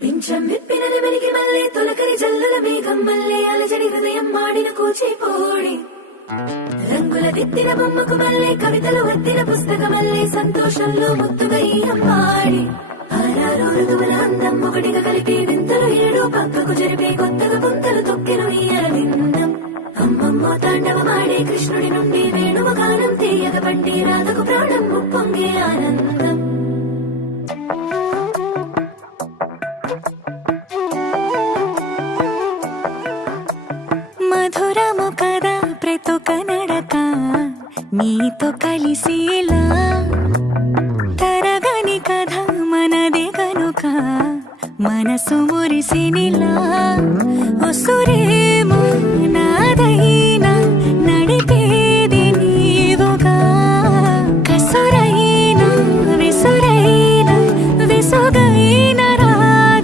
పింఛం విప్పినది వెలిగి మల్లే తొలకరి జల్లుల మేఘం మల్లే అలజడి హృదయం మాడిన కూచిపోడి రంగుల దిద్దిన బొమ్మకు మల్లే కవితలు వద్దిన పుస్తక మల్లే సంతోషంలో ముద్దుగా ఈ అమ్మాడి ఆరారు ఋతువుల అందం ఒకటిగా కలిపి వింతలు ఏడు పక్కకు జరిపే కొత్తగా పుంతలు తొక్కెను ఈ అరవిందం అమ్మమ్మో తాండవమాడే కృష్ణుడి నుండి వేణువ గానం తీయగ పండి రాధకు ప్రాణం ముప్పొంగే ఆనందం మధురము కదా ప్రతొక నడక నీతో కలిసేలా తరగని కథ మనదే కనుక మనసు మురిసినిలా ఉసురే